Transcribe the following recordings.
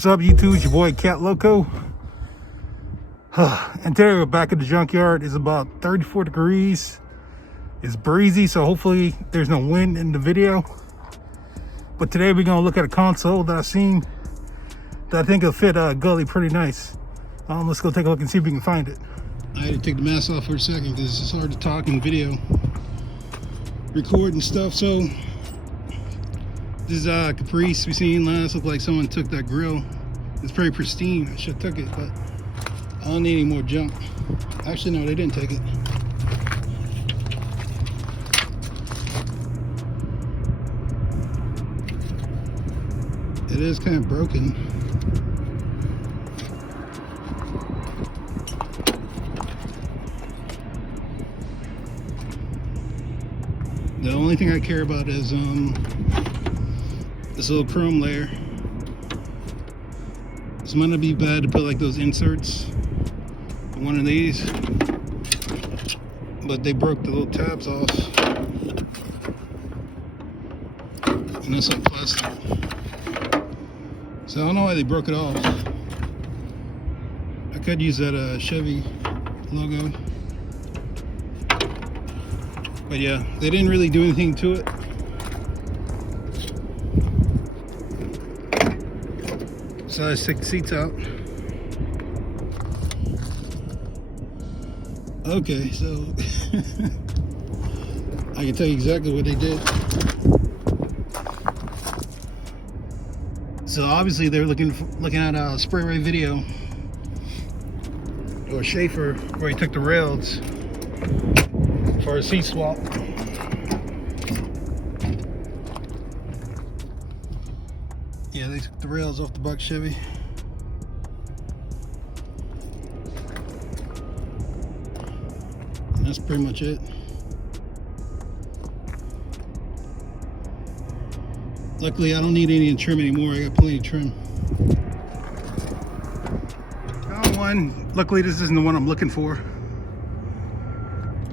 What's up, YouTube? It's your boy Catloco. And today we're back at the junkyard. It's about 34 degrees. It's breezy, so hopefully there's no wind in the video. But today we're gonna look at a console that I've seen that I think will fit Gully pretty nice. Let's go take a look and see if we can find it. I had to take the mask off for a second because it's hard to talk in video, record and stuff. So this is Caprice we seen last. Looked like someone took that grill. It's pretty pristine. I should have took it, but I don't need any more junk. Actually, no, they didn't take it. It is kind of broken. The only thing I care about is this little chrome layer. This might not be bad to put like those inserts on one of these, but they broke the little tabs off, and it's like plastic. So I don't know why they broke it off. I could use that Chevy logo, but yeah, they didn't really do anything to it. So I just take the seats out. Okay, so I can tell you exactly what they did. So obviously they're looking at a Spray Ray video or Schaefer where he took the rails for a seat swap. Yeah, they took the rails off the Buck Chevy. And that's pretty much it. Luckily, I don't need any trim anymore. I got plenty of trim. Found one. Luckily, this isn't the one I'm looking for.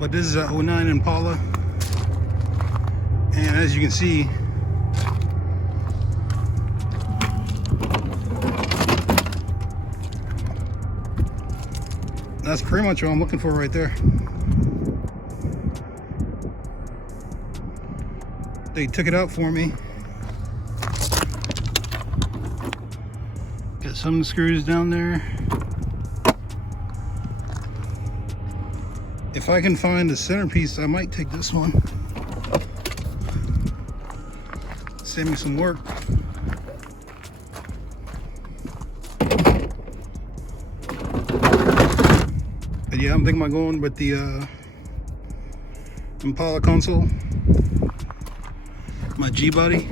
But this is a 09 Impala. And as you can see, that's pretty much what I'm looking for right there. They took it out for me. Got some of the screws down there. If I can find the centerpiece, I might take this one. Save me some work. But yeah, I'm thinking about going with the Impala console, my G body.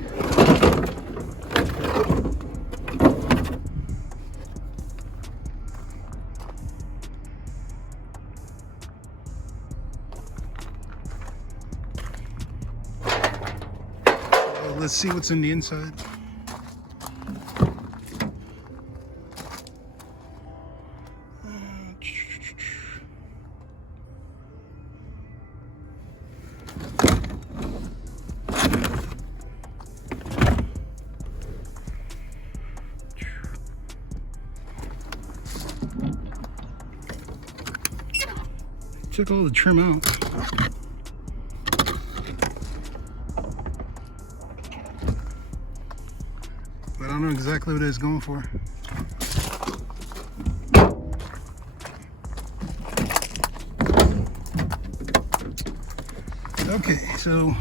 Let's see what's in the inside. Took all the trim out. But I don't know exactly what it's going for. Okay, so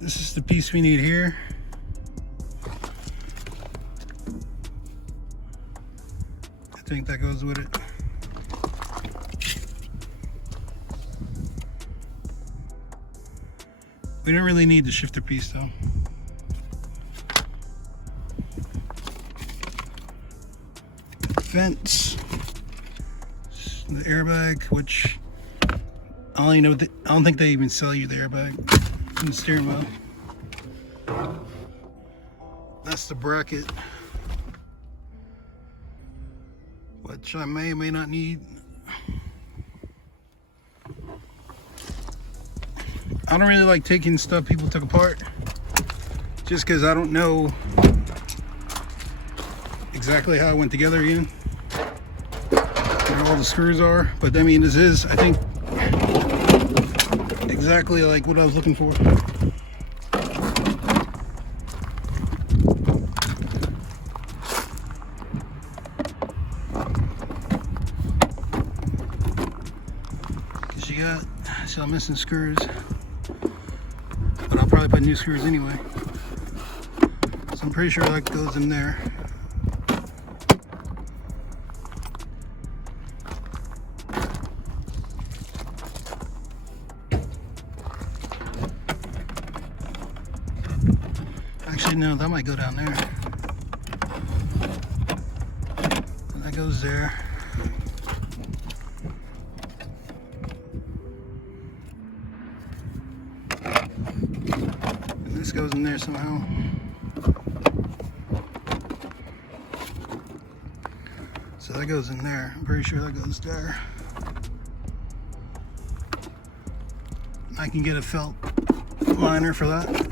this is the piece we need here. I think that goes with it. We don't really need the shifter piece though. Vents, the airbag, which I don't think they even sell you the airbag in the steering wheel. That's the bracket, which I may or may not need. I don't really like taking stuff people took apart, just because I don't know exactly how it went together again. Where all the screws are, but I mean, this is, I think, exactly like what I was looking for. Cause you got some missing screws, but I'll probably put new screws anyway. So I'm pretty sure that goes in there. Actually, no, that might go down there. And that goes there. And this goes in there somehow. So that goes in there. I'm pretty sure that goes there. I can get a felt liner for that.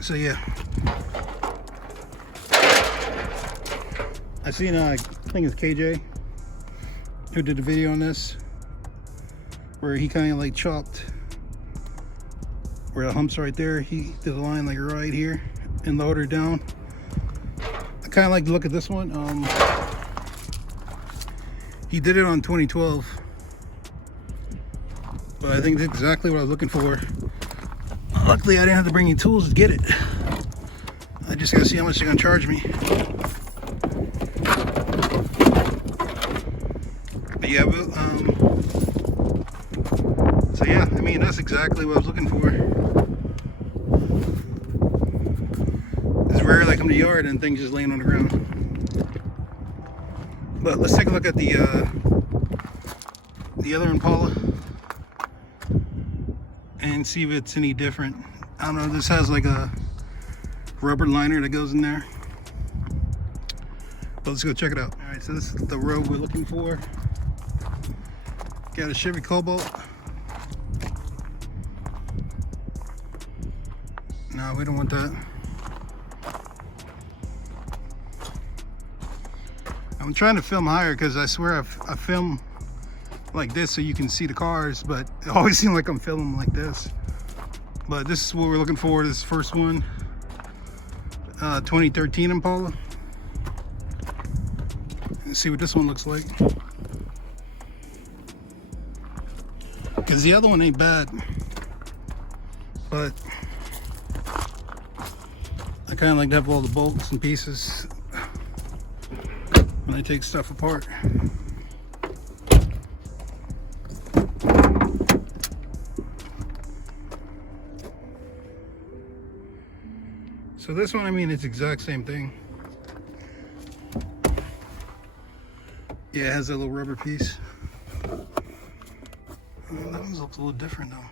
So yeah, I seen I think it's KJ who did the video on this, where he kind of like chopped where the hump's right there. He did a line like right here and lowered it down. I kind of like to look at this one. He did it on 2012, but I think it's exactly what I was looking for. Luckily, I didn't have to bring any tools to get it. I just gotta see how much they're gonna charge me. But yeah, so yeah, I mean, that's exactly what I was looking for. It's rare I come to the yard and things just laying on the ground. But let's take a look at the other Impala and see if it's any different. I don't know, this has like a rubber liner that goes in there, but let's go check it out. All right, so this is the road we're looking for. Got a Chevy Cobalt. No, we don't want that. I'm trying to film higher because I swear I film like this so you can see the cars, but it always seems like I'm filming like this. But this is what we're looking for, this first one. 2013 Impala. Let's see what this one looks like. Because the other one ain't bad, but I kind of like to have all the bolts and pieces when I take stuff apart. So this one, I mean, it's the exact same thing. Yeah, it has that little rubber piece. That one's looks a little different though.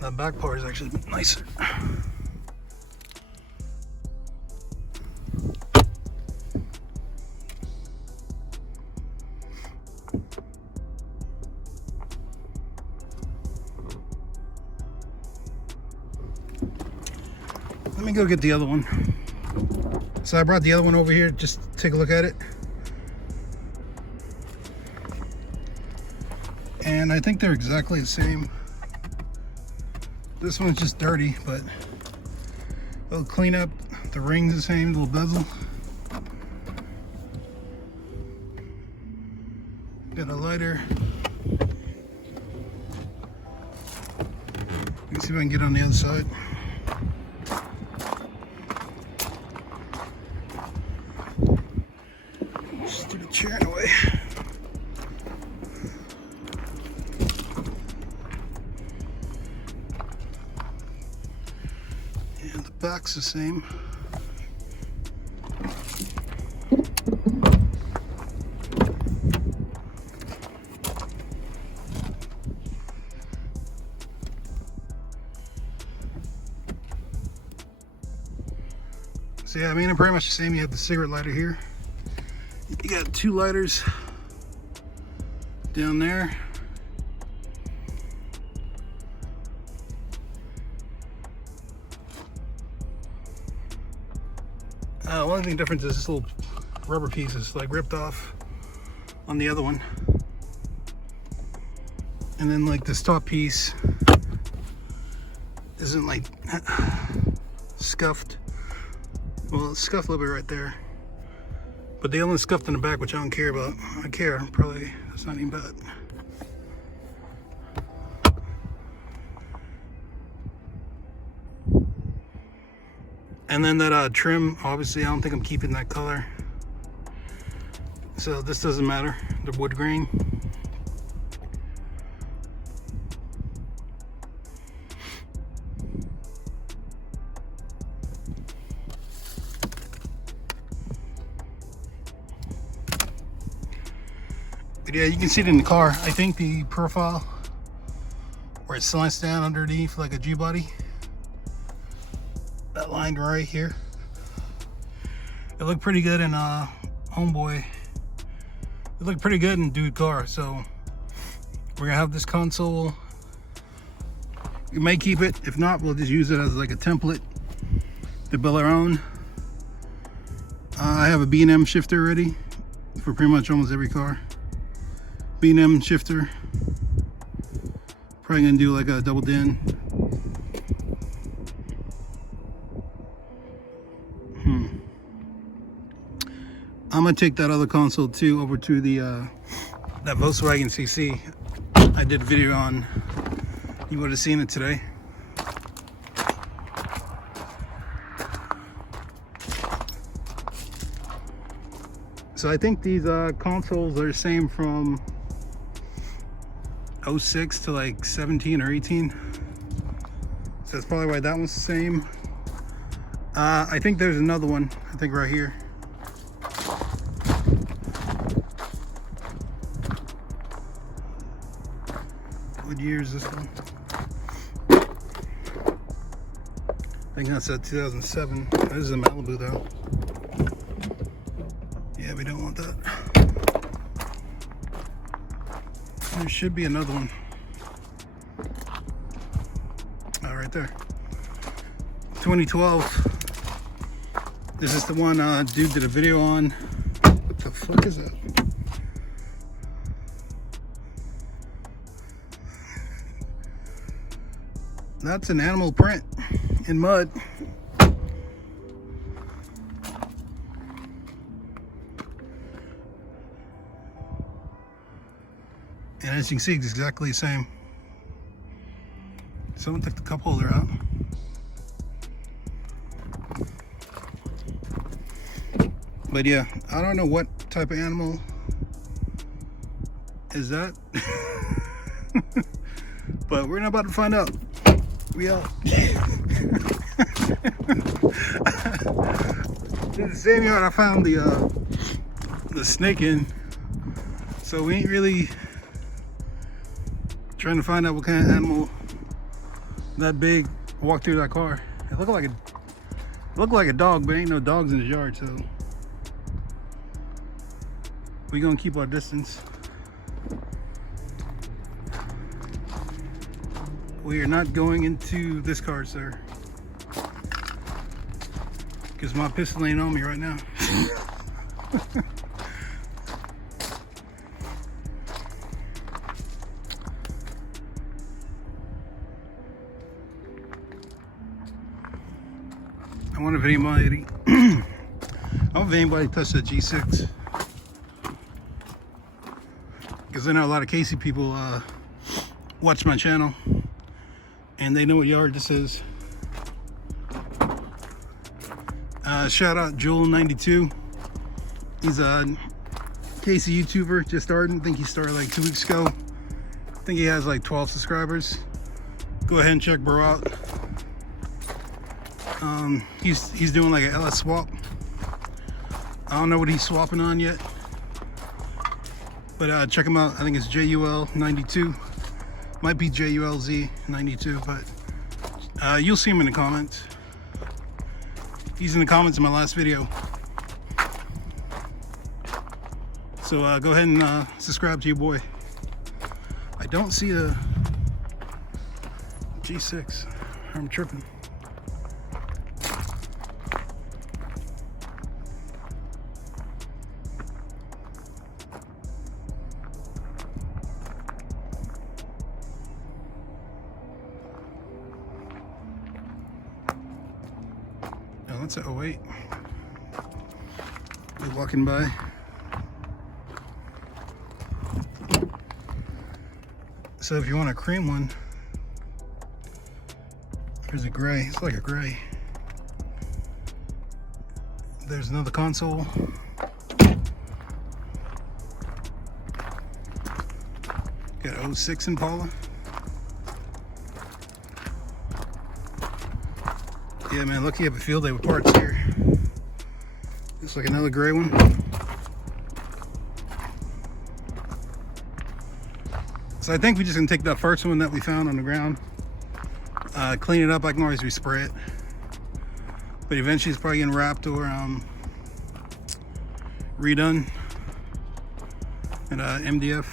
That back part is actually nicer. Let me go get the other one. So I brought the other one over here just to take a look at it. And I think they're exactly the same. This one's just dirty, but it'll clean up. The ring's the same, little bezel. Got a lighter. Let's see if I can get on the other side. Just do the chair in the way. And the back's the same. So yeah, I mean, they're pretty much the same. You have the cigarette lighter here. You got 2 lighters down there. One thing different is this little rubber piece is like ripped off on the other one. And then like this top piece isn't like scuffed. Well, it's scuffed a little bit right there. But they only scuffed in the back, which I don't care about. I care, probably. That's not even bad. And then that trim, obviously I don't think I'm keeping that color. So this doesn't matter, the wood grain. But yeah, you can see it in the car. I think the profile where it slides down underneath like a G-body, that line right here, it looked pretty good in Homeboy. It looked pretty good in Dude car. So we're gonna have this console. We may keep it. If not, we'll just use it as like a template to build our own. I have a B&M shifter ready for pretty much almost every car. B&M shifter. Probably gonna do like a double din. I'm gonna take that other console too over to the that Volkswagen CC I did a video on. You would have seen it today. So I think these consoles are the same from 06 to like 17 or 18. So that's probably why that one's the same. I think there's another one, I think right here. What year is this one? I think that's at 2007. This is a Malibu though. Yeah, we don't want that. There should be another one. Oh, right there. 2012. This is the one dude did a video on. What the fuck is that? That's an animal print in mud. And as you can see, it's exactly the same. Someone took the cup holder out. But yeah, I don't know what type of animal is that. But we're not about to find out. We out. This is the same yard I found the snake in. So we ain't really trying to find out what kind of animal that big walked through that car. It looked like a dog, but ain't no dogs in his yard, so we gonna keep our distance. We are not going into this car, sir, because my pistol ain't on me right now. I wonder if anybody, I wonder if anybody touched that G6, because I know a lot of Casey people watch my channel and they know what yard this is. Shout out Joel92. He's a Casey YouTuber, just starting. I think he started like 2 weeks ago. I think he has like 12 subscribers. Go ahead and check bro out. He's doing like an LS swap. I don't know what he's swapping on yet, but check him out. I think it's JUL92. Might be JULZ92, but you'll see him in the comments. using the comments in my last video. So go ahead and subscribe to your boy. I don't see the G6. I'm tripping. Oh, that's an 08. We're walking by. So if you want a cream one, there's a gray. It's like a gray. There's another console. Got 06 Impala. Yeah, man, lucky you have a field day with parts here. Looks like another gray one. So I think we're just gonna take that first one that we found on the ground, clean it up. I can always respray it, but eventually it's probably getting wrapped or redone at MDF.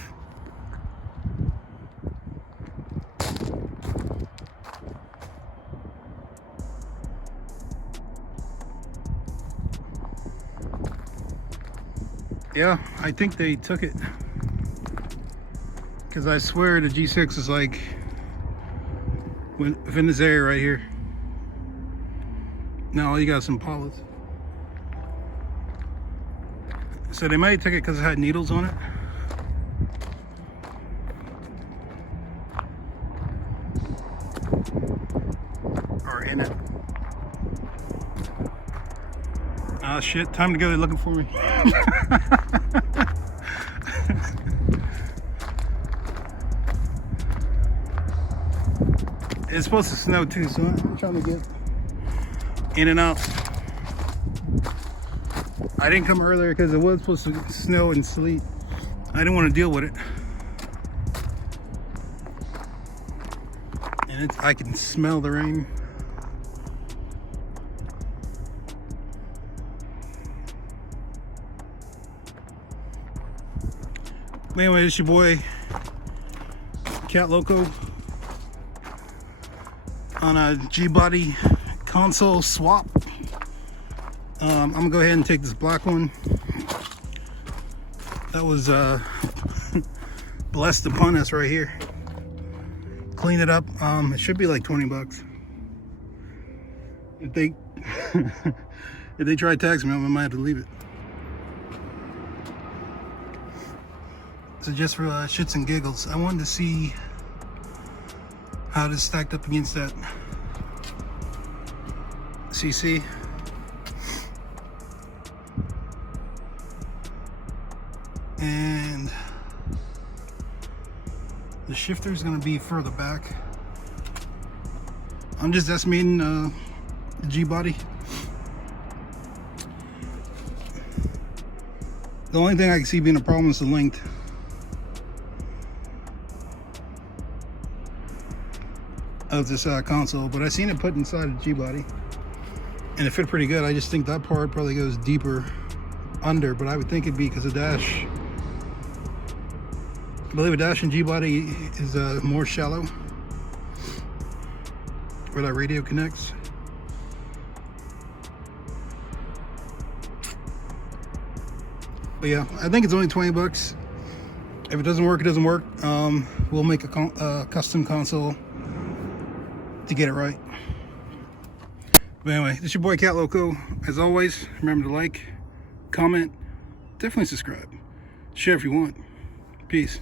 Yeah, I think they took it. Because I swear the G6 is like within this area right here. Now you got some Impalas. So they might take it because it had needles on it. Or in it. Ah shit, time to go. They're looking for me. It's supposed to snow too, so I'm trying to get in and out. I didn't come earlier because it was supposed to snow and sleet. I didn't want to deal with it. And I can smell the rain. But anyway, it's your boy Catloco on a G-body console swap. I'm gonna go ahead and take this black one that was blessed upon us right here. Clean it up. It should be like 20 bucks. If they if they try to tax me, I might have to leave it. So just for shits and giggles, I wanted to see how this stacked up against that CC. And the shifter is going to be further back. I'm just estimating the G-body. The only thing I can see being a problem is the length. Of this console, but I seen it put inside the G-body and it fit pretty good. I just think that part probably goes deeper under, but I would think it'd be because the dash, I believe a dash in G-body is more shallow where that radio connects. But yeah, I think it's only 20 bucks. If it doesn't work, it doesn't work. We'll make a custom console to get it right. But anyway, this is your boy Catloco. As always, remember to like, comment, definitely subscribe, share if you want. Peace.